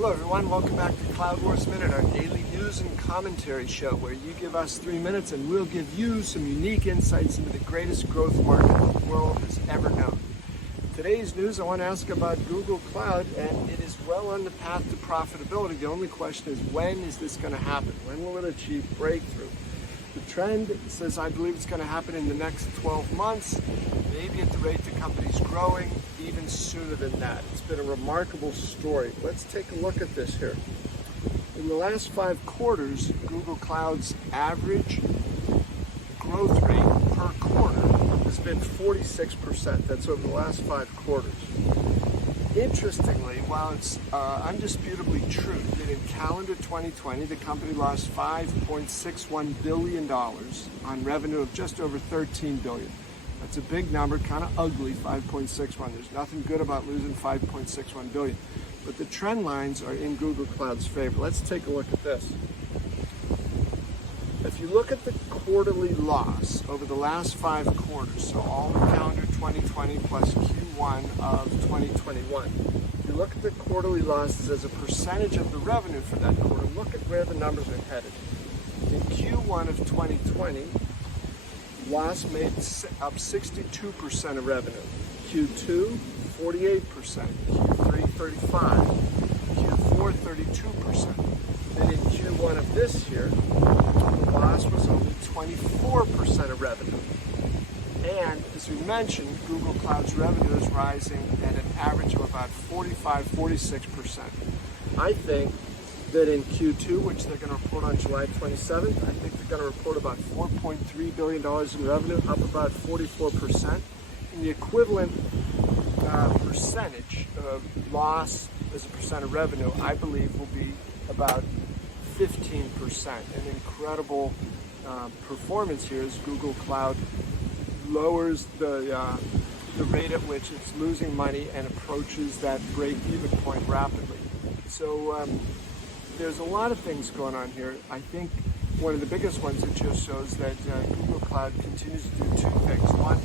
Hello everyone, welcome back to Cloud Wars Minute, our daily news and commentary show where you give us 3 minutes and we'll give you some unique insights into the greatest growth market the world has ever known. Today's news, I want to ask about Google Cloud, and it is well on the path to profitability. The only question is, when is this going to happen? When will it achieve breakthrough? The trend says I believe it's going to happen in the next 12 months, maybe at the rate the company's growing, even sooner than that. It's been a remarkable story. Let's take a look at this here. In the last 5 quarters, Google Cloud's average growth rate per quarter has been 46%. That's over the last 5 quarters. Interestingly, while it's undisputably true that in calendar 2020, the company lost $5.61 billion on revenue of just over $13 billion. That's a big number, kind of ugly, 5.61. There's nothing good about losing 5.61 billion. But the trend lines are in Google Cloud's favor. Let's take a look at this. If you look at the quarterly loss over the last 5 quarters, so all of calendar 2020 plus Q1 of 2021, if you look at the quarterly losses as a percentage of the revenue for that quarter, look at where the numbers are headed. In Q1 of 2020, loss made up 62% of revenue. Q2, 48%. Q3, 35%. Q4, 32%. Then in Q1 of this year, the loss was only 24% of revenue. And as we mentioned, Google Cloud's revenue is rising at an average of about 45-46%. I think that in Q2, which they're going to report on July 27th, I think they're going to report about $4.3 billion in revenue, up about 44%. And the equivalent percentage of loss as a percent of revenue, I believe, will be about 15%. An incredible performance here as Google Cloud lowers the rate at which it's losing money and approaches that break-even point rapidly. So there's a lot of things going on here. I think one of the biggest ones it just shows that Google Cloud continues to do 2 things. One,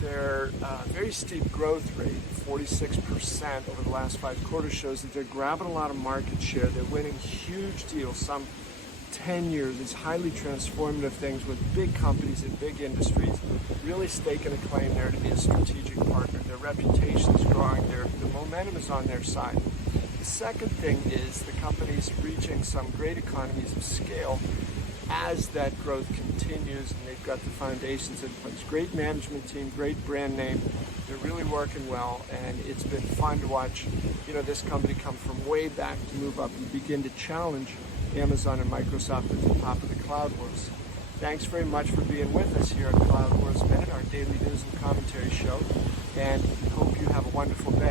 their very steep growth rate, 46% over the last 5 quarters, shows that they're grabbing a lot of market share. They're winning huge deals, some 10 years. It's highly transformative things with big companies in big industries, really staking a claim there to be a strategic partner. Their reputation is growing. The momentum is on their side. The second thing is the company's reaching some great economies of scale as that growth continues, and they've got the foundations in place. Great management team, great brand name. They're really working well, and it's been fun to watch, this company come from way back to move up and begin to challenge Amazon and Microsoft at the top of the Cloud Wars. Thanks very much for being with us here at Cloud Wars Minute, our daily news and commentary show, and hope you have a wonderful day.